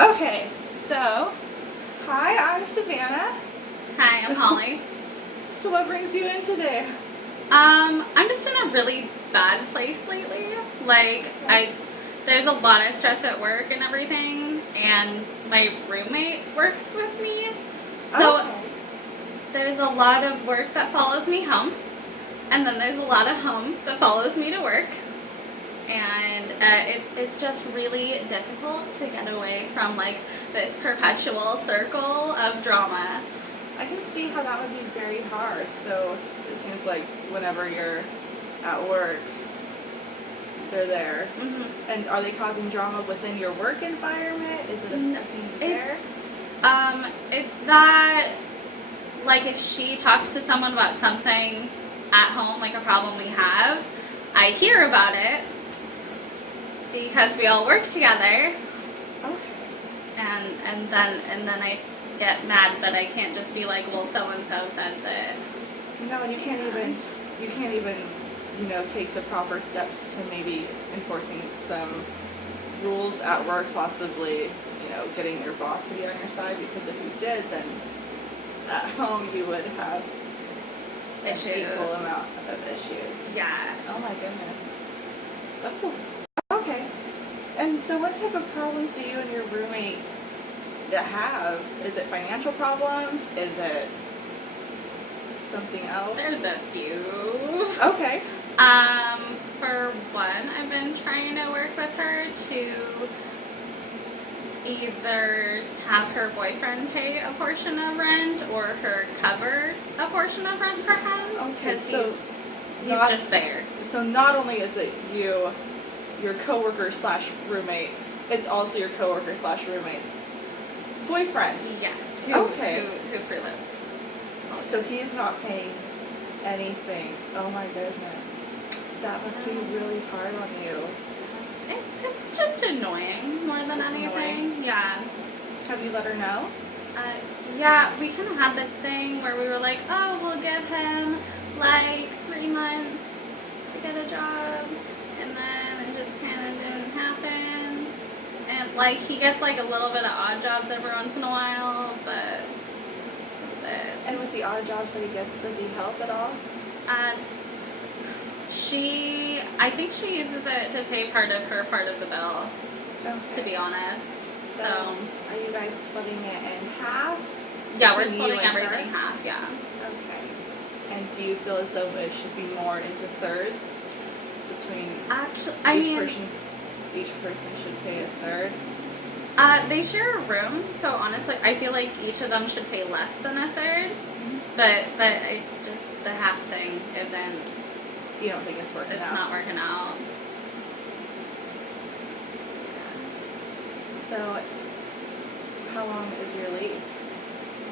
Okay, so, hi, I'm Savannah. Hi, I'm Holly. So what brings you in today? I'm just in a really bad place lately. There's a lot of stress at work and everything, and my roommate works with me. So Okay. there's a lot of work that follows me home, and then there's a lot of home that follows me to work. And it's just really difficult to get away from like this perpetual circle of drama. I can see how that would be very hard. So it seems like whenever you're at work, they're there. Mm-hmm. And are they causing drama within your work environment? Is it affecting you there? It's that, like, if she talks to someone about something at home, like a problem we have, I hear about it because we all work together. Okay. And then I get mad that I can't just be like, well, so and so said this. No, and you can't even, take the proper steps to maybe enforcing some rules at work, possibly, getting your boss to be on your side, because if you did, then at home you would have an equal amount of issues. Yeah. Oh my goodness. Okay. And so what type of problems do you and your roommate have? Is it financial problems? Is it something else? There's a few. Okay. For one, I've been trying to work with her to either have her boyfriend pay a portion of rent or her cover a portion of rent for him. Okay, Because so he's just there. So not only is it your coworker / roommate, it's also your coworker / roommate's boyfriend. Yeah. Okay. Who freelance. So he's not paying anything. Oh my goodness. That must be really hard on you. It's just annoying more than anything. Annoying. Yeah. Have you let her know? Yeah, we kind of had this thing where we were like, oh, we'll give him like 3 months to get a job, and then it just kind of didn't happen. And like he gets like a little bit of odd jobs every once in a while, but that's it. And with the odd jobs that he gets, does he help at all? I think she uses it to pay part of her part of the bill, Okay. to be honest. So are you guys splitting it in half? yeah, we're Between you splitting and her? everything half, yeah. Okay. And do you feel as though it should be more into thirds between Actually, each person should pay a third? They share a room, so honestly, I feel like each of them should pay less than a third. Mm-hmm. But the half thing isn't. You don't think it's working out? It's not working out. So, how long is your lease?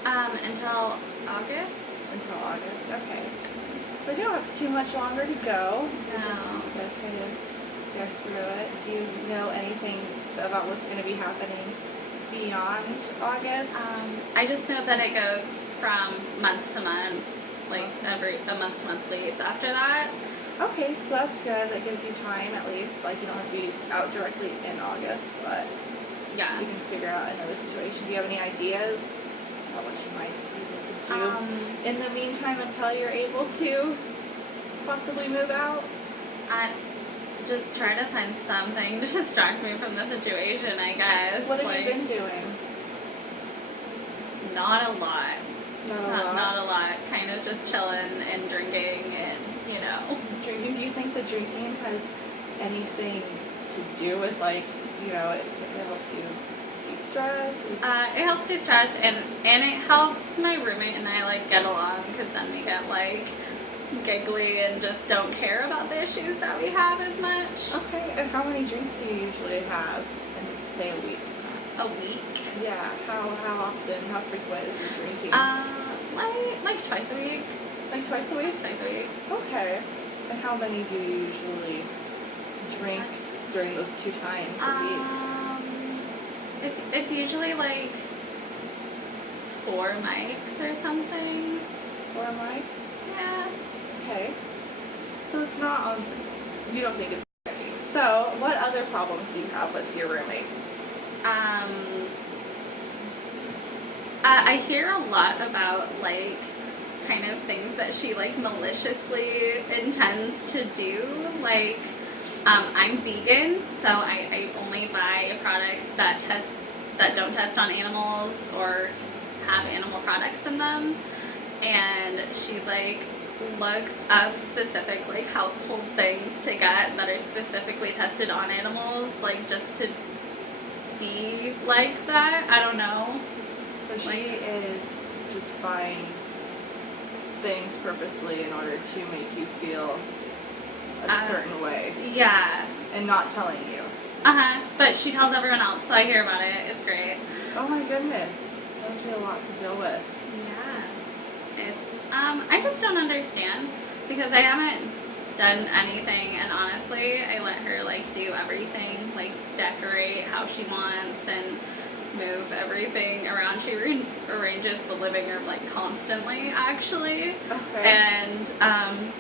Until August. Until August, okay. So you don't have too much longer to go. You No. just need to kind of go through it. Do you know anything about what's going to be happening beyond August? I just know that it goes from month to month, like a month lease after that. Okay, so that's good. That gives you time at least. Like, you don't have to be out directly in August, but Yeah. you can figure out another situation. Do you have any ideas about what you might be able to do in the meantime until you're able to possibly move out? I just try to find something to distract me from the situation, I guess. What have you been doing? Not a lot. Not a lot. Not a lot. Kind of just chilling and drinking and, Drinking. Do you think the drinking has anything to do with, like, it helps you de-stress? It helps de-stress and it helps my roommate and I, like, get along because then we get, like, giggly and just don't care about the issues that we have as much. Okay, and how many drinks do you usually have in, say, a week? A week? Yeah, how often, how frequent is your drinking? Like twice a week. Like twice a week? Twice a week. Okay. And how many do you usually drink during those 2 times a week? It's usually like 4 mics or something. 4 mics? Yeah. Okay. So it's not you don't think it's heavy. So what other problems do you have with your roommate? I hear a lot about like kind of things that she like maliciously intends to do. Like, I'm vegan, so I only buy products that don't test on animals or have animal products in them. And she like looks up specific like household things to get that are specifically tested on animals, like just to be like that. I don't know. So she is just buying things purposely in order to make you feel a certain way. Yeah. And not telling you. But she tells everyone else, so I hear about it. It's great. Oh my goodness. That must be a lot to deal with. Yeah. It's I just don't understand because I haven't done anything, and honestly I let her like do everything, like decorate how she wants and move everything around. She arranges the living room like constantly, actually. Okay. And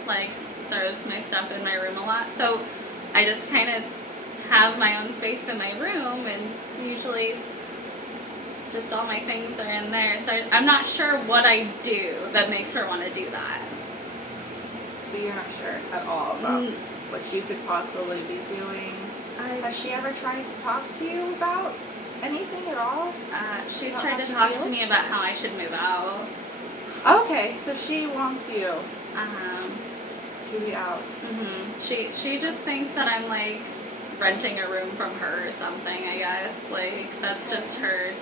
like throws my stuff in my room a lot, so I just kind of have my own space in my room, and usually just all my things are in there, so I'm not sure what I do that makes her want to do that. So you're not sure at all about what she could possibly be doing? Has she ever tried to talk to you about anything at all? She's About tried how to she talk feels? to me about how I should move out. Okay, so she wants you to be out. She just thinks that I'm like renting a room from her or something, I guess. Like, that's just her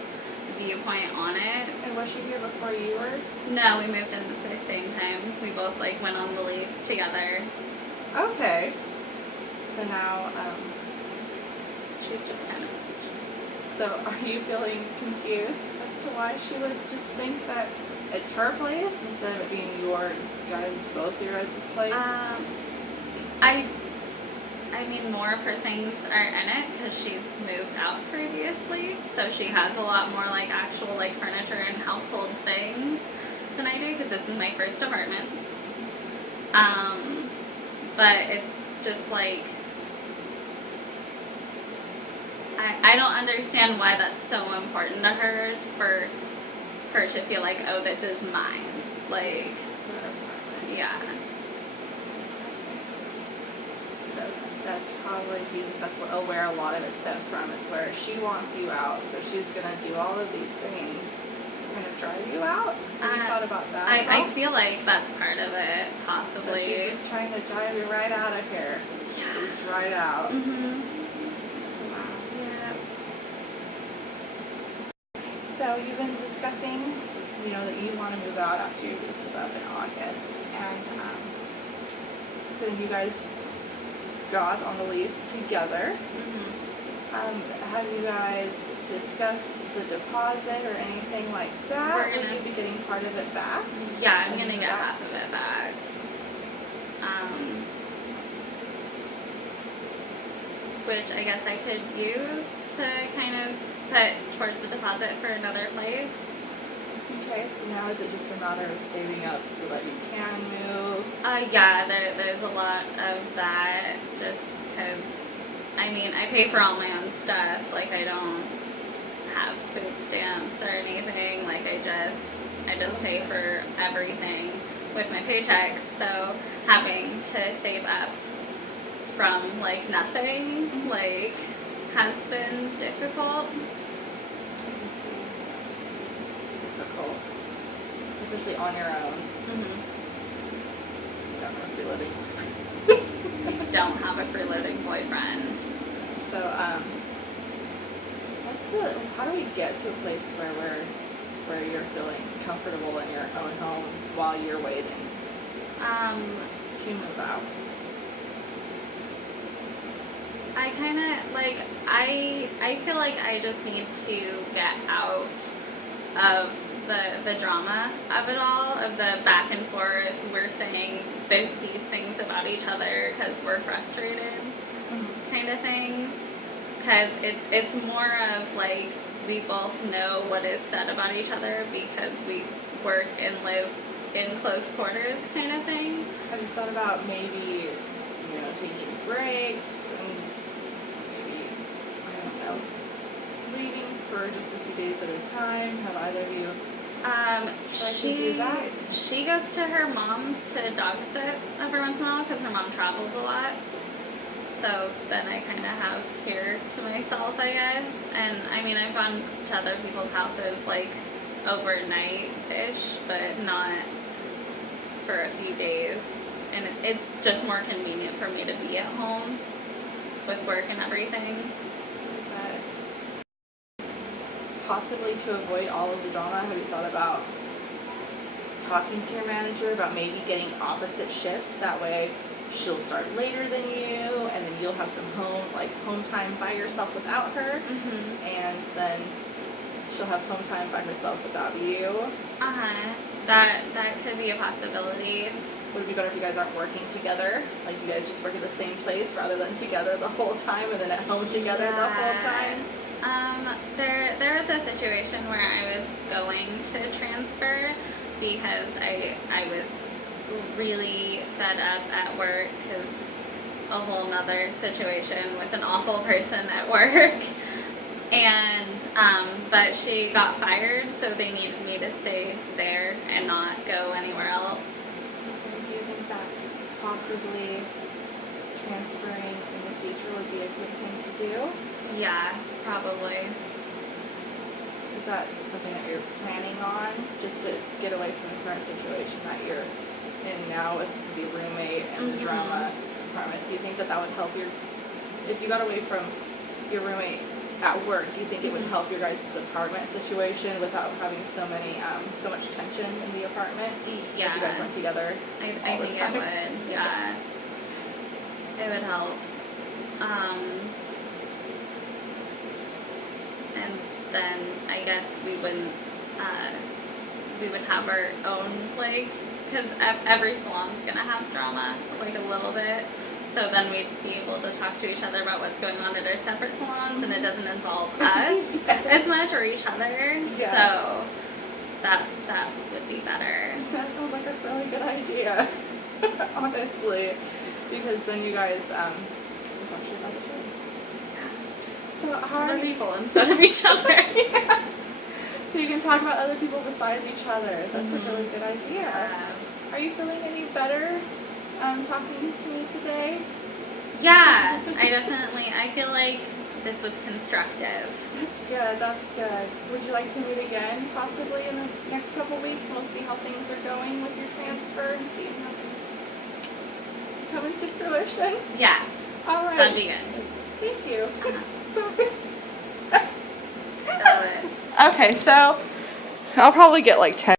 viewpoint on it. And was she here before you were? No, we moved in at the same time. We both like went on the lease together. Okay. So now, She's just kind of... so are you feeling confused as to why she would just think that it's her place instead of it being your guys, both your guys' place? I mean, more of her things are in it because she's moved out previously, so she has a lot more like actual like furniture and household things than I do because this is my first apartment. But it's just like I don't understand why that's so important to her for her to feel like, oh, this is mine. Like, yeah. So that's probably where a lot of it stems from. It's where she wants you out, so she's gonna do all of these things to kind of drive you out. Have you thought about that? I feel like that's part of it, So possibly. she's just trying to drive you right out of here. Just right out. Yeah. So you've been discussing, that you want to move out after your lease is up in August, and so you guys got on the lease together. Have you guys discussed the deposit or anything like that? We're gonna Will you be getting part of it back? Yeah, I'm gonna get half of it back. Which I guess I could use to kind of put towards the deposit for another place. Okay, so now is it just a matter of saving up so that you can move? Yeah, there's a lot of that just because, I mean, I pay for all my own stuff. Like, I don't have food stamps or anything. Like, I just pay for everything with my paychecks. So having to save up from, like, nothing, like, has been difficult. Difficult. Especially on your own. You don't have a free living. Don't have a free living boyfriend. So, how do we get to a place where you're feeling comfortable in your own home while you're waiting to move out? I kind of, like, I feel like I just need to get out of the drama of it all, of the back and forth. We're saying these things about each other because we're frustrated kind of thing. Because it's more of, like, we both know what is said about each other because we work and live in close quarters kind of thing. Have you thought about maybe, taking breaks and maybe, I don't know, leaving for for just a few days at a time? Have either of you? She goes to her mom's to dog sit every once in a while because her mom travels a lot. So then I kind of have here to myself, I guess. And I mean, I've gone to other people's houses like overnight-ish, but not for a few days. And it's just more convenient for me to be at home with work and everything. Possibly to avoid all of the drama, have you thought about talking to your manager about maybe getting opposite shifts? That way she'll start later than you, and then you'll have some home time by yourself without her, and then she'll have home time by herself without you. That could be a possibility. Would it be better if you guys aren't working together? Like you guys just work at the same place rather than together the whole time and then at home together the whole time? There was a situation where I was going to transfer because I was really fed up at work because a whole nother situation with an awful person at work. And, but she got fired, so they needed me to stay there and not go anywhere else. Do you think that possibly transferring in the future would be a good thing to do? Yeah, probably. Is that something that you're planning on, just to get away from the current situation that you're in now with the roommate and the drama apartment? Do you think that would help if you got away from your roommate at work, do you think it would help your guys' apartment situation without having so much tension in the apartment? Yeah. If you guys went together I think it would, yeah. It would help. And then I guess we would have our own, like, because every salon's gonna have drama, like a little bit. So then we'd be able to talk to each other about what's going on at our separate salons, and it doesn't involve us as much or each other. Yes. So that would be better. That sounds like a really good idea, honestly, because then you guys talk to about each other. So other people instead of each other. Yeah. So you can talk about other people besides each other. That's a really good idea. Are you feeling any better talking to me today? Yeah, I feel like this was constructive. That's good. Would you like to meet again, possibly in the next couple weeks, and we'll see how things are going with your transfer and see how things come into fruition? Yeah. All right. That'd be good. Thank you. That would. Okay, so I'll probably get like 10